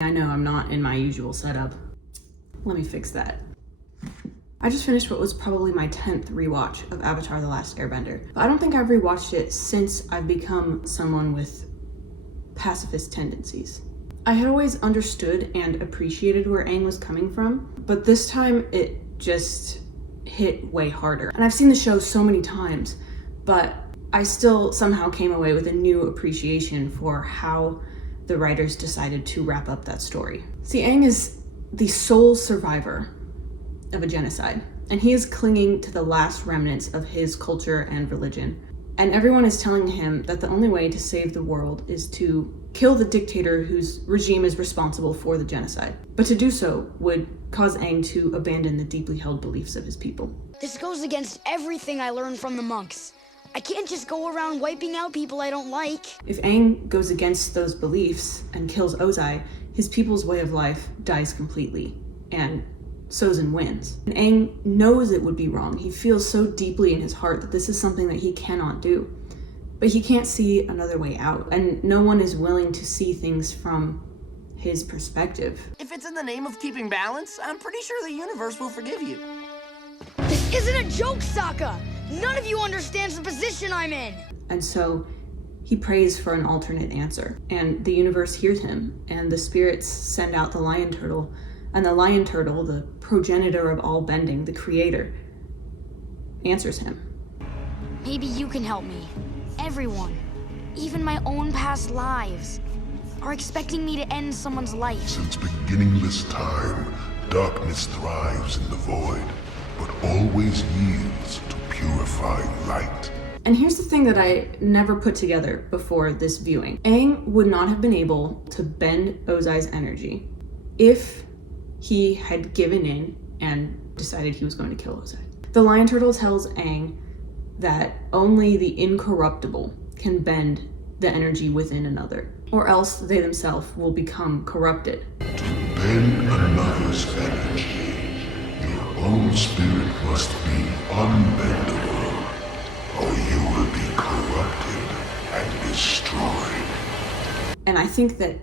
I know I'm not in my usual setup. Let me fix that. I just finished what was probably my 10th rewatch of Avatar: The Last Airbender, but I don't think I've rewatched it since I've become someone with pacifist tendencies. I had always understood and appreciated where Aang was coming from, but this time it just hit way harder. And I've seen the show so many times, but I still somehow came away with a new appreciation for how the writers decided to wrap up that story. See, Aang is the sole survivor of a genocide, and he is clinging to the last remnants of his culture and religion. And everyone is telling him that the only way to save the world is to kill the dictator whose regime is responsible for the genocide. But to do so would cause Aang to abandon the deeply held beliefs of his people. This goes against everything I learned from the monks. I can't just go around wiping out people I don't like. If Aang goes against those beliefs and kills Ozai, his people's way of life dies completely, and Sozin wins. And Aang knows it would be wrong. He feels so deeply in his heart that this is something that he cannot do. But he can't see another way out, and no one is willing to see things from his perspective. If it's in the name of keeping balance, I'm pretty sure the universe will forgive you. This isn't a joke, Sokka! None of you understands the position I'm in! And so he prays for an alternate answer, and the universe hears him, and the spirits send out the lion turtle, and the lion turtle, the progenitor of all bending, the creator, answers him. Maybe you can help me. Everyone, even my own past lives, are expecting me to end someone's life. Since beginningless time, darkness thrives in the void, but always yields to purifying light. And here's the thing that I never put together before this viewing. Aang would not have been able to bend Ozai's energy if he had given in and decided he was going to kill Ozai. The lion turtle tells Aang that only the incorruptible can bend the energy within another, or else they themselves will become corrupted. To bend another's energy, your own spirit must be unbendable, or you will be corrupted and destroyed. And I think that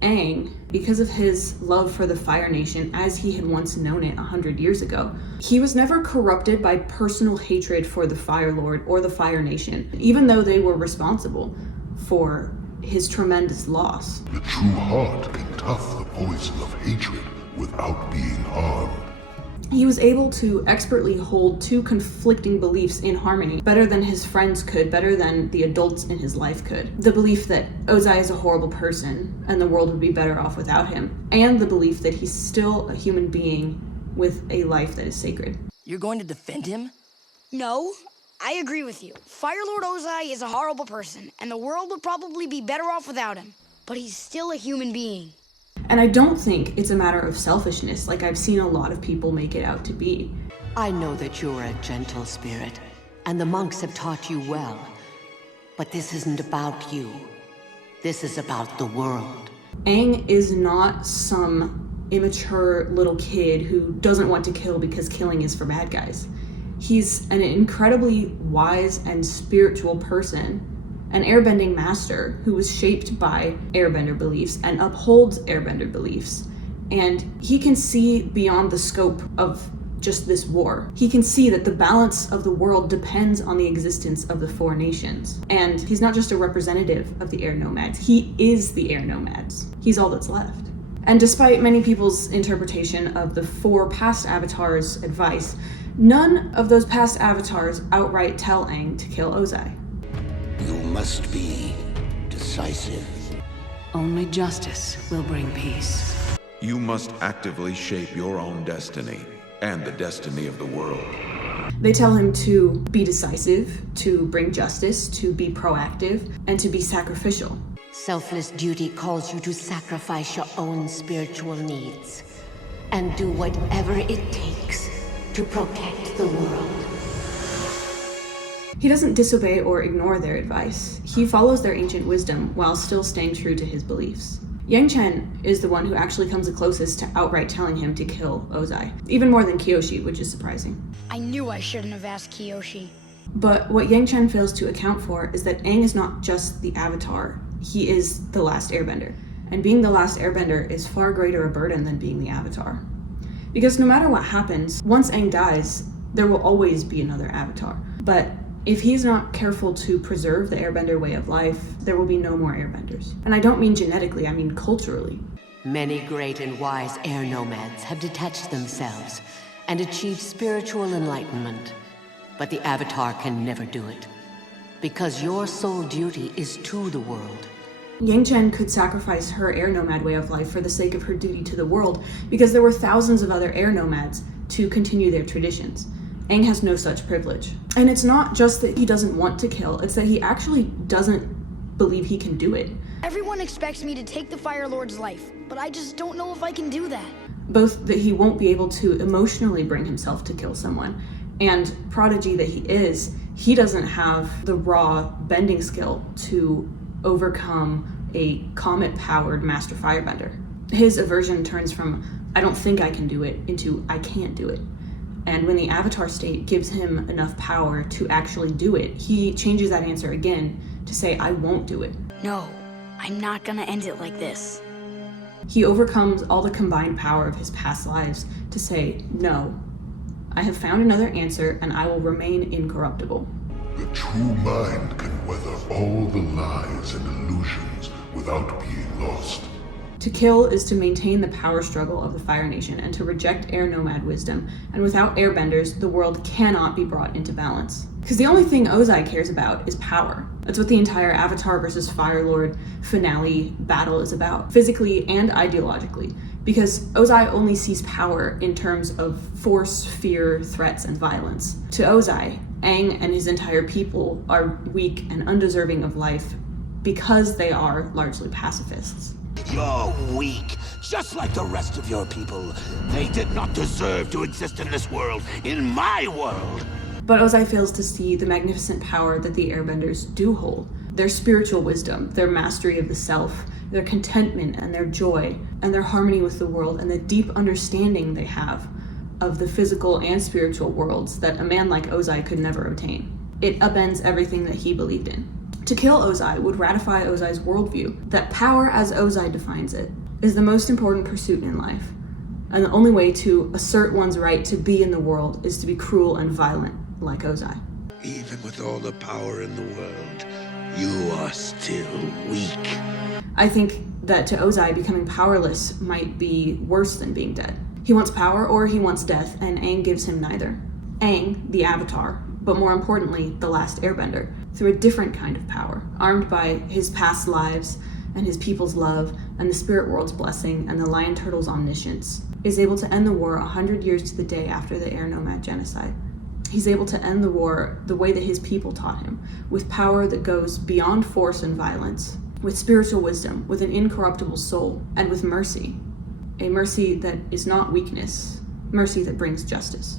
Aang, because of his love for the Fire Nation as he had once known it 100 years ago, he was never corrupted by personal hatred for the Fire Lord or the Fire Nation, even though they were responsible for his tremendous loss. The true heart can tough the poison of hatred without being harmed. He was able to expertly hold two conflicting beliefs in harmony, better than his friends could, better than the adults in his life could. The belief that Ozai is a horrible person and the world would be better off without him, and the belief that he's still a human being with a life that is sacred. You're going to defend him? No, I agree with you. Fire Lord Ozai is a horrible person, and the world would probably be better off without him. But he's still a human being. And I don't think it's a matter of selfishness like I've seen a lot of people make it out to be. I know that you're a gentle spirit, and the monks have taught you well. But this isn't about you. This is about the world. Aang is not some immature little kid who doesn't want to kill because killing is for bad guys. He's an incredibly wise and spiritual person, an airbending master who was shaped by airbender beliefs and upholds airbender beliefs. And he can see beyond the scope of just this war. He can see that the balance of the world depends on the existence of the four nations. And he's not just a representative of the air nomads, he is the air nomads. He's all that's left. And despite many people's interpretation of the four past avatars' advice, none of those past avatars outright tell Aang to kill Ozai. You must be decisive. Only justice will bring peace. You must actively shape your own destiny and the destiny of the world. They tell him to be decisive, to bring justice, to be proactive, and to be sacrificial. Selfless duty calls you to sacrifice your own spiritual needs and do whatever it takes to protect the world. He doesn't disobey or ignore their advice. He follows their ancient wisdom while still staying true to his beliefs. Yang Chen is the one who actually comes the closest to outright telling him to kill Ozai, even more than Kyoshi, which is surprising. I knew I shouldn't have asked Kyoshi. But what Yang Chen fails to account for is that Aang is not just the Avatar, he is the last Airbender. and being the last Airbender is far greater a burden than being the Avatar. Because no matter what happens, once Aang dies, there will always be another Avatar. But if he's not careful to preserve the Airbender way of life, there will be no more Airbenders. And I don't mean genetically, I mean culturally. Many great and wise air nomads have detached themselves and achieved spiritual enlightenment. But the Avatar can never do it, because your sole duty is to the world. Yang Chen could sacrifice her air nomad way of life for the sake of her duty to the world, because there were thousands of other air nomads to continue their traditions. Aang has no such privilege. And it's not just that he doesn't want to kill, it's that he actually doesn't believe he can do it. Everyone expects me to take the Fire Lord's life, but I just don't know if I can do that. Both that he won't be able to emotionally bring himself to kill someone, and prodigy that he is, he doesn't have the raw bending skill to overcome a comet-powered master firebender. His aversion turns from, I don't think I can do it, into I can't do it. And when the Avatar state gives him enough power to actually do it, he changes that answer again to say, I won't do it. No, I'm not gonna end it like this. He overcomes all the combined power of his past lives to say, no, I have found another answer and I will remain incorruptible. The true mind can weather all the lies and illusions without being lost. To kill is to maintain the power struggle of the Fire Nation and to reject air nomad wisdom, and without airbenders, the world cannot be brought into balance. Because the only thing Ozai cares about is power. That's what the entire Avatar versus Fire Lord finale battle is about, physically and ideologically. Because Ozai only sees power in terms of force, fear, threats, and violence. To Ozai, Aang and his entire people are weak and undeserving of life because they are largely pacifists. You're weak, just like the rest of your people. They did not deserve to exist in this world, in my world. But Ozai fails to see the magnificent power that the Airbenders do hold. Their spiritual wisdom, their mastery of the self, their contentment and their joy, and their harmony with the world, and the deep understanding they have of the physical and spiritual worlds that a man like Ozai could never obtain. It upends everything that he believed in. To kill Ozai would ratify Ozai's worldview, that power as Ozai defines it is the most important pursuit in life, and the only way to assert one's right to be in the world is to be cruel and violent like Ozai. Even with all the power in the world, you are still weak. I think that to Ozai, becoming powerless might be worse than being dead. He wants power or he wants death, and Aang gives him neither. Aang, the Avatar, but more importantly, the last Airbender, through a different kind of power, armed by his past lives and his people's love and the spirit world's blessing and the lion turtle's omniscience, is able to end the war 100 years to the day after the air nomad genocide. He's able to end the war the way that his people taught him, with power that goes beyond force and violence, with spiritual wisdom, with an incorruptible soul, and with mercy. A mercy that is not weakness, mercy that brings justice.